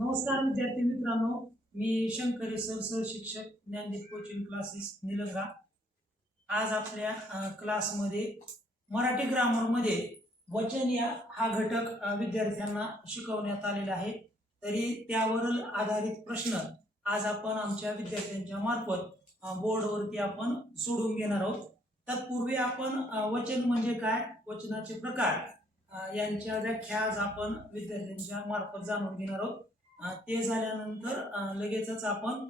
नमस्कार विद्यार्थी मित्रांनो मी शंकर सर सहशिक्षक ज्ञानदीप कोचिंग क्लासेस निलंगा. आज आपल्या क्लासमध्ये मराठी ग्रामरमध्ये वचन या हा घटक विद्यार्थ्यांना शिकवण्यात आलेला आहे. तरी त्यावरील आधारित प्रश्न आज आपण आमच्या विद्यार्थ्यांच्या मार्फत बोर्डवरती आपण सोडून घेणार आहोत. तत्पूर्वी आपण वचन म्हणजे काय? वचनाचे प्रकार यांच्या व्याख्या आज आपण विद्यार्थ्यांच्या मार्फत जाणून घेणार आहोत. ते झाल्यानंतर लगेचच आपण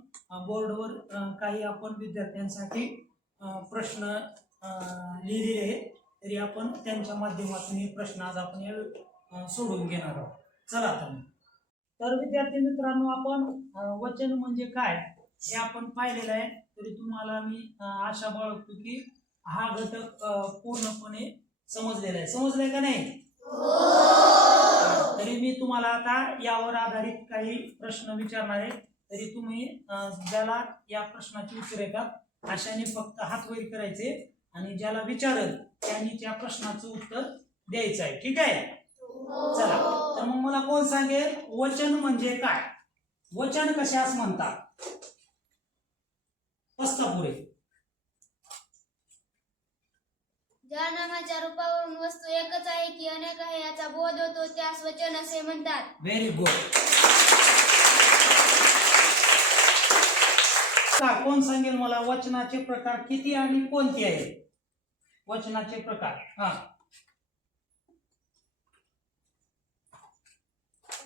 बोर्डवर काही आपण विद्यार्थ्यांसाठी प्रश्न लिहिलेले आहेत. तरी आपण त्यांच्या माध्यमातून हे प्रश्न आज आपण सोडून घेणार आहोत. चला तर तर विद्यार्थी मित्रांनो आपण वचन म्हणजे काय हे आपण पाहिलेलं आहे. तरी तुम्हाला मी आशा बाळगतो की हा घटक पूर्णपणे समजलेला आहे. समजलाय का नाही? हो. तरी मी तुम्हाला आता यावर आधारित काही प्रश्न विचारणार आहे. तरी तुम्ही ज्याला या प्रश्नाची उत्तर येतात अशाने फक्त हात वर करायचे आणि ज्याला विचारल त्यांनी त्या प्रश्नाचं उत्तर द्यायचं आहे. ठीक आहे? चला. तर मग मला कोण सांगेल? वचन म्हणजे काय? वचन कशास म्हणतात? स्पष्ट ज्या नामाच्या रूपावरून वस्तू एकच आहे की अनेक आहे याचा बोध होतो त्यास वचन असे म्हणतात. व्हेरी गुड का कोण सांगेल मला वचनाचे प्रकार किती आणि कोणते आहेत? वचनाचे प्रकार हा.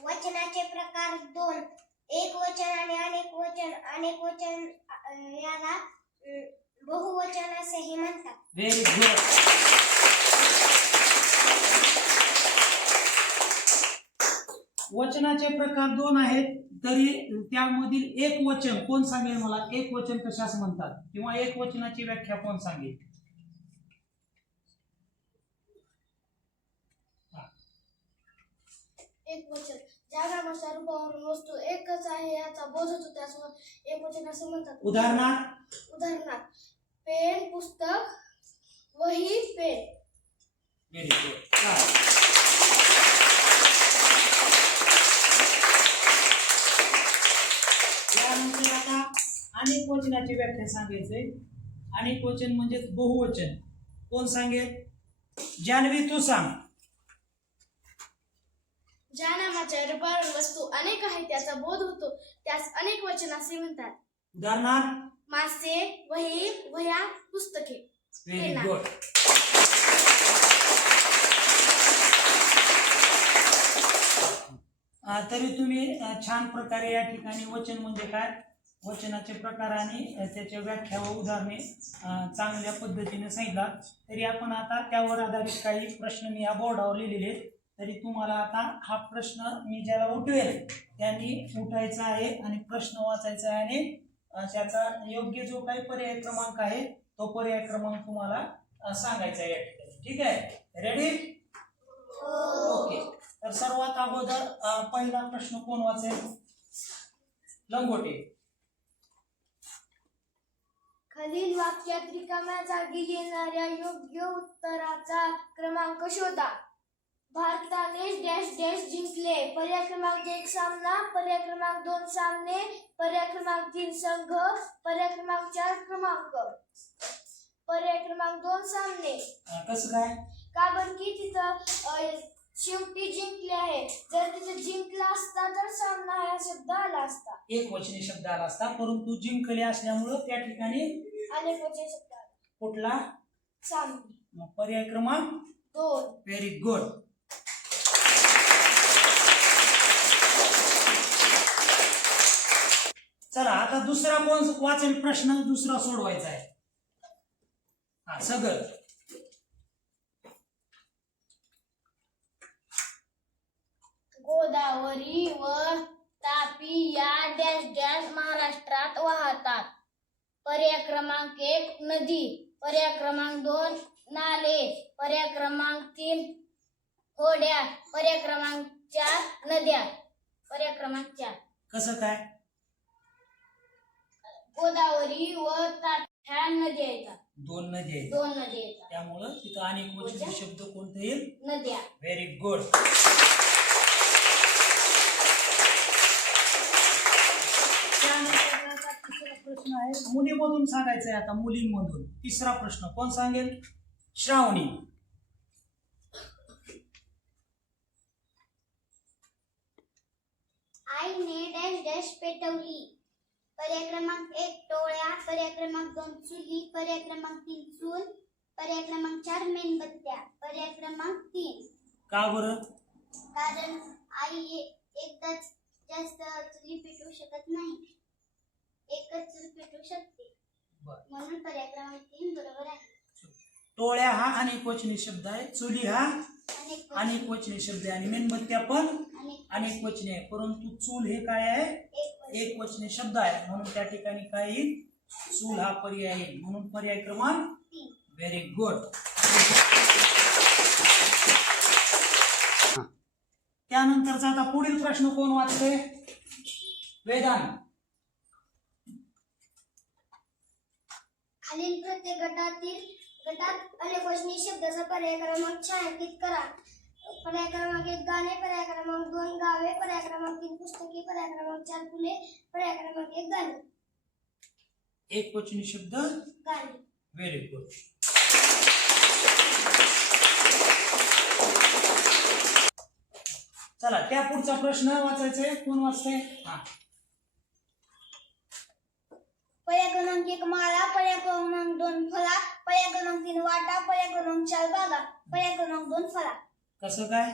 वचनाचे प्रकार दोन. एक वचन आणि अनेक वचन. अनेक वचन अ, याला अ, बहुवचन असेही म्हणतात. व्हेरी गुड वचनाचे प्रकार दोन आहेत. तरी त्यामधील एक वचन कोण सांगेल मला? एक वचन कशास म्हणतात? किंवा एक वचनाची व्याख्या कोण सांगेल? एक वचन. ज्या रूपावरून वस्तू एकच आहे याचा बोध होतो त्यास व- एक वचन असे म्हणतात. उदाहरणार्थ? उदाहरणार्थ पेन पुस्तक वही पेन. व्हेरी गुड यानंतर आता अनेक वचनाची व्याख्या सांगायचंय. अनेक वचन म्हणजे बहुवचन. कोण सांगेल? जानवी तू सांग. ज्या नामाच्या रूपावरून वस्तू अनेक आहे त्याचा बोध होतो. त्यास अनेक वचन असे म्हणतात. उदाहरणार्थ मासे वही वह्या पुस्तके. व्हेरी पेना. गुड तरी तुम्ही अ, छान प्रकारे या ठिकाणी वचन म्हणजे काय? वचनाचे प्रकार आणि अ, त्याच्या व्याख्या व उदाहरणे अ, चांगल्या पद्धतीने सांगितला. तरी आपण आता त्यावर आधारित काही प्रश्न मी या बोर्डावर लिहिलेले आहेत. तरी तुम्हाला आता हा प्रश्न मी ज्याला उठवेल त्यांनी उठायचा आहे आणि प्रश्न वाचायचा आहे आणि त्याचा योग्य जो काही पर्याय क्रमांक आहे तो पर्याय क्रमांक तुम्हाला सांगायचा आहे या ठिकाणी. ठीक आहे? रेडी ओके तर सर्वात अगोदर पहिला प्रश्न कोण वाचेल? लंगोटे. खालील वाक्यात रिकाम्या जागी येणाऱ्या योग्य उत्तराचा क्रमांक शोधा. भारताने डॅश डॅश जिंकले. पर्याय क्रमांक एक सामना पर्याय क्रमांक दोन सामने पर्याय क्रमांक तीन संघ पर्याय क्रमांक चार क्रमांक. पर्याय क्रमांक दोन सामने. कसं काय? का बरं की तिथं शेवटी जिंकले आहे. जर तिथं जिंकला असता तर सामना हा शब्द आला असता. एक वचनी शब्द आला असता परंतु जिंकले असल्यामुळं त्या ठिकाणी अनेक वचन शब्द आला. कुठला? सामने. मग पर्याय क्रमांक दोन. व्हेरी गुड चला आता दुसरा कोण वाचेल? प्रश्न दुसरा सोडवायचा आहे. हा सगळ. गोदावरी व तापी या डॅश डॅश महाराष्ट्रात वाहतात. पर्याय क्रमांक एक नदी. पर्याय क्रमांक दोन नाले. पर्याय क्रमांक तीन होड्या पर्याय क्रमांक चार नद्या. पर्याय क्रमांक चार. कसं काय? गोदावरी व ह्या नद्या येतात दोन नद्या आहेत. दोन नदी येतात त्यामुळं तिथं अनेक वचन शब्द कोणते येईल? नद्या. व्हेरी गुड प्रश्न आहे मुलीमधून सांगायचा आहे आता मुलींमधून. तिसरा प्रश्न कोण सांगेल? श्रावणी. आईने डॅश डॅश पेटवली. पर्याय क्रमांक एक टोळ्या पर्याय क्रमांक दोन चुली पर्याय क्रमांक तीन चूल पर्याय क्रमांक चार मेणबत्त्या पर्याय क्रमांक तीन. का बरं? कारण आई एकदाच जास्त चुली पेटवू शकत नाही. एकच चूल पेटवू शकते. बरं. म्हणून पर्याय क्रमांक तीन बरोबर आहे. टोळ्या हा अनेक वचनी शब्द आहे. चुली हा अनेक अनेक वचनी शब्द आहे. आणि मेणबत्त्या पण अनेक अनेक वचने आहे. परंतु चूल हे काय आहे? एक. एक वचने शब्द आहे. म्हणून त्या ठिकाणी काय येईल चूल हा पर्याय येईल म्हणून पर्याय क्रमांक व्हेरी गुड त्यानंतरचा आता पुढील प्रश्न कोण वाचते? वेदांत. खालील प्रत्येक गटातील गटात अनेक वचनी शब्दाचा पर्याय क्रमांक छायांकित करा. पर्याय क्रमांक एक गाणे पर्याय क्रमांक दोन गावे पर्याय क्रमांक तीन पुस्तके पर्याय क्रमांक चार फुले पर्याय क्रमांक एक गाणे एक वचनी शब्द गाणे व्हेरी गुड चला त्या पुढचा प्रश्न वाचायचा आहे कोण वाचते हा पर्याय क्रमांक एक माळा पर्याय क्रमांक दोन फळा पर्याय क्रमांक तीन वाटा पर्याय क्रमांक चार बागा पर्याय क्रमांक दोन फळा कसं काय?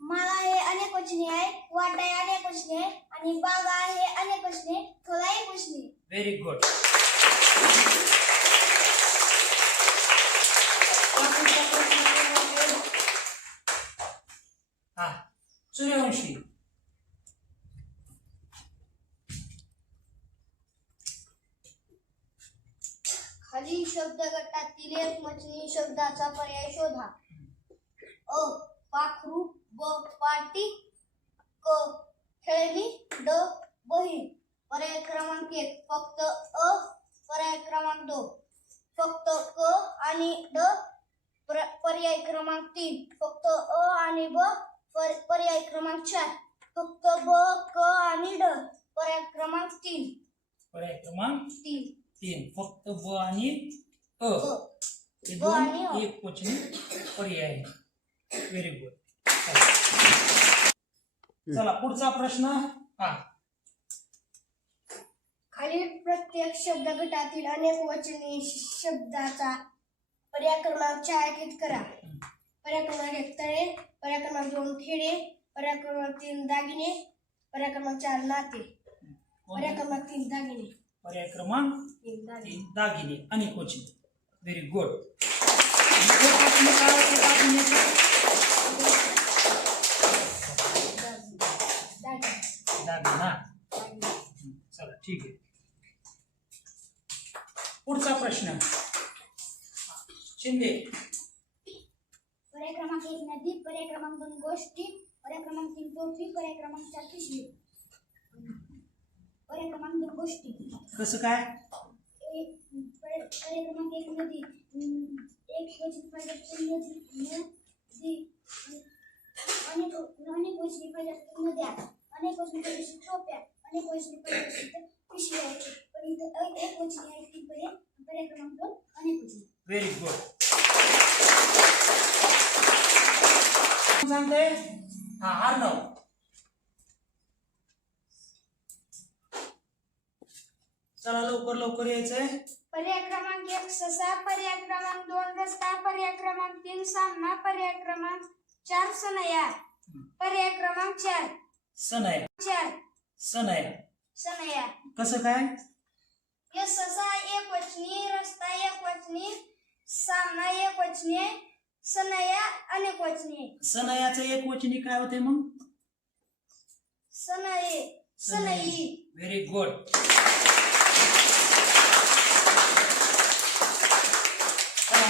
माळा हे अनेक वचने आहे वाटा हे अनेक वचने आहे आणि बागा हे अनेक वचने फळा एक वचने व्हेरी गुड हा सूर्यवंशी. खालील शब्द गटातील एक वचनी शब्दाचा पर्याय शोधा. अ पाखरू ब पाटी क खेळणी ड बहीण. पर्याय क्रमांक एक फक्त अ पर्याय क्रमांक दोन. फक्त क आणि ड प्र- पर्याय क्रमांक तीन. फक्त अ आणि ब पर- पर्याय क्रमांक चार. फक्त ब क आणि ड पर्याय क्रमांक तीन. पर्याय क्रमांक तीन. तीन. फक्त ब आणि अ. हे दोन. एक पर्याय व्हेरी गुड चला पुढचा प्रश्न. हा. खालील प्रत्येक शब्द गटातील अनेक वचनी शब्दाचा पर्याय क्रमांक छायांकित करा. पर्याय क्रमांक एक तळे पर्याय क्रमांक दोन खेडे पर्याय क्रमांक तीन दागिने पर्याय क्रमांक चार नाते पर्याय क्रमांक तीन दागिने. पर्याय क्रमांक तीन दागिने. तीन दागिने अनेक वचनी. व्हेरी गुड दागिने चला ठीक आहे. पुढचा प्रश्न. शिंदे. पर्याय क्रमांक एक नदी पर्याय क्रमांक दोन गोष्टी पर्याय क्रमांक तीन टोपी पर्याय क्रमांक चार पिशवी. पर्याय क्रमांक दोन गोष्टी. कसं काय? एक पर्याय पर्याय क्रमांक एक नदी. अं, एक क्वचित पाहिजे नदी नदी अनेक अनेक वचनी पाहिजे नद्या. अनेक वचनी पाहिजे टोप्या अनेक वचनी पाहिजे पिशव्या पण इथं अ- एक वचनी आहे ती पर्याय पर्याय क्रमांक दोन अनेक वचनी व्हेरी गुड सांगते हा अर्णव. चला लवकर लवकर यायचंय. पर्याय क्रमांक एक ससा. पर्याय क्रमांक दोन रस्ता. पर्याय क्रमांक तीन सामना. पर्याय क्रमांक चार सनया. पर्याय क्रमांक चार. सनया. चार सनया. सनया. कसं काय? ये ससा एक वचनी रस्ता एक वचनी सामना एक वचनी सनया अनेक वचनी. सनयाचं एक वचनी काय होते मग? सनये सनई. व्हेरी गुड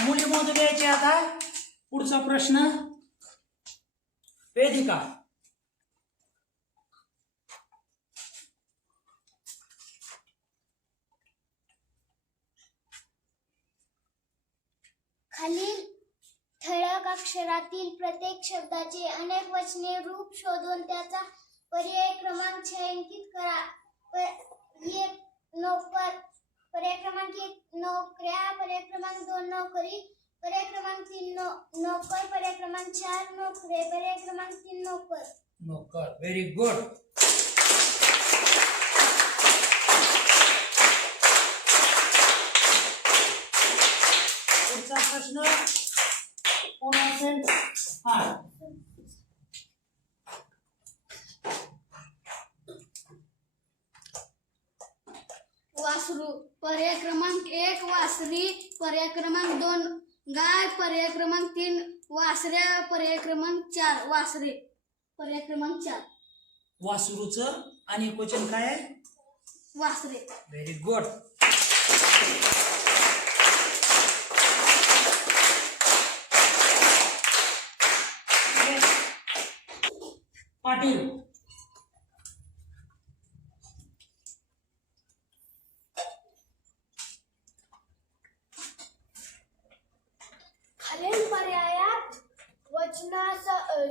मुली मोजून घ्यायचे आता. पुढचा प्रश्न. वेदिका. खालील ठळक अक्षरातील प्रत्येक शब्दाचे अनेक वचने रूप शोधून त्याचा पर्याय क्रमांक छायांकित करा. एक नोकर पर्याय क्रमांक एक नोकऱ्या पर्याय क्रमांक दोन नोकरी पर्याय क्रमांक तीन नो नोकर पर्याय क्रमांक चार नोकरे पर्याय क्रमांक तीन नोकर. नोकर. व्हेरी गुड पुढचा प्रश्न कोण असेल हा वासरू पर्याय क्रमांक एक वासरी पर्याय क्रमांक दोन गाय पर्याय क्रमांक तीन वासऱ्या पर्याय क्रमांक चार वासरे. पर्याय क्रमांक चार. वासरूचं आणि क्वेश्चन काय आहे? वासरे. Very good Patil. खालील पर्यायात वचना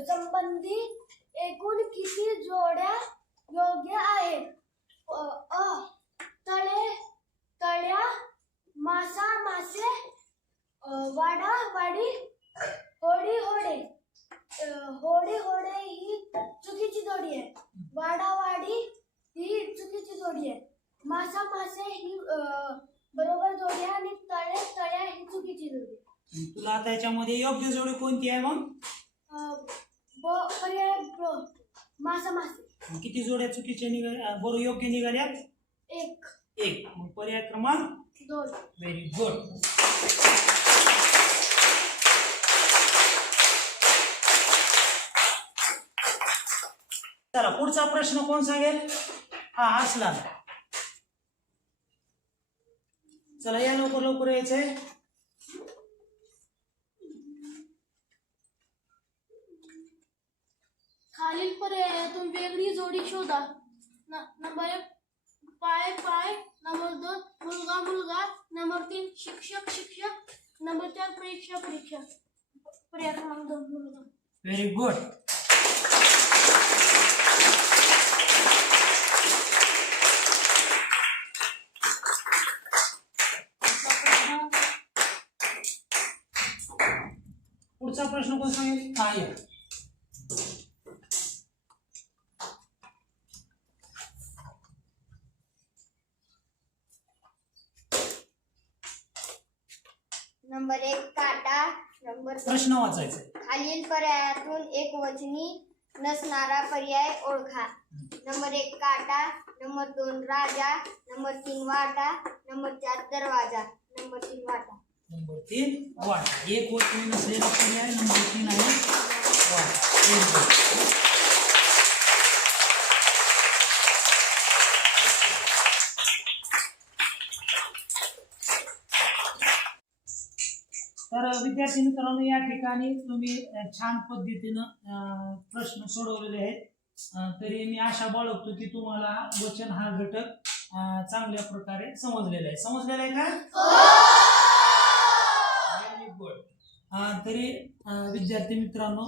संबंधी एकूण किती जोड्या योग्य आहेत? अ- तळे तळ्या मासा मासे वाडा वाडी होडी होडे. होडी होडे ही चुकीची जोडी आहे वाडा वाडी ही चुकीची जोडी आहे मासा मासे ही अ, बरोबर जोडी आहे आणि तळे तळ्या ही चुकीची जोडी आहे. तुला आता याच्यामध्ये योग्य जोडी कोणती आहे मग? अ, ब पर्याय ब मासा मासे. किती जोड्या चुकीच्या निघाल्या? बरोबर योग्य निघाल्यात? एक. एक. मग पर्याय क्रमांक? दोन. व्हेरी गुड चला पुढचा प्रश्न कोण सांगेल हा असला. चला या लवकर लवकर यायचंय. खालील पर्यायातून वेगळी जोडी शोधा. न- नंबर एक पाय पाय. नंबर दोन मुलगा मुलगा. नंबर तीन शिक्षक शिक्षक. नंबर चार परीक्षा परीक्षा. पर्याय क्रमांक दोन मुलगा. व्हेरी गुड पुढचा प्रश्न कोण सांगेल? हा नंबर एक काटा. नंबर प्रश्न वाचायचा. खालील पर्यायातून एक वचनी नसणारा पर्याय ओळखा. नंबर एक काटा. नंबर दोन राजा. नंबर तीन वाटा. नंबर चार दरवाजा. नंबर तीन वाटा. नंबर तीन वाट. एक वचनी नसलेला पर्याय नंबर तीन आहे वाट. तर विद्यार्थी मित्रांनो या ठिकाणी तुम्ही छान पद्धतीनं प्रश्न सोडवलेले आहेत. तरी मी आशा बाळगतो की तुम्हाला वचन हा घटक चांगल्या प्रकारे समजलेला आहे. समजलेला आहे का? व्हेरी गुड तरी विद्यार्थी मित्रांनो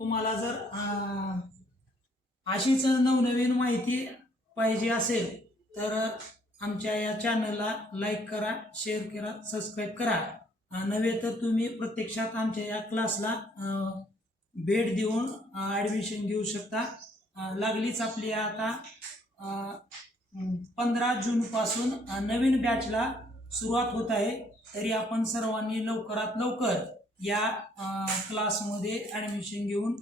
तुम्हाला जर अशीच नवनवीन माहिती पाहिजे असेल तर आमच्या या चॅनलला लाईक करा शेअर करा सबस्क्राईब करा. नव्हे तर तुम्ही प्रत्यक्षात आमच्या या क्लासला भेट देऊन ॲडमिशन घेऊ शकता. लागलीच आपली आता पंधरा जूनपासून नवीन बॅचला सुरुवात होत आहे. तरी आपण सर्वांनी लवकरात लवकर या क्लासमध्ये ॲडमिशन घेऊन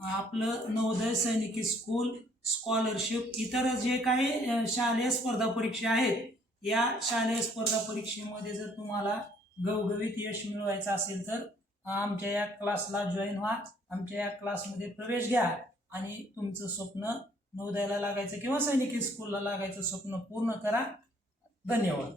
आपलं नवोदय सैनिकी स्कूल स्कॉलरशिप इतर जे काही शालेय स्पर्धा परीक्षा आहेत या शालेय स्पर्धा परीक्षेमध्ये जर तुम्हाला गवगवीत यश मिळवायचं असेल तर आमच्या या क्लासला जॉईन व्हा आमच्या या क्लासमध्ये प्रवेश घ्या आणि तुमचं स्वप्न नवोदयाला लागायचं किंवा सैनिकी स्कूलला लागायचं स्वप्न पूर्ण करा. धन्यवाद.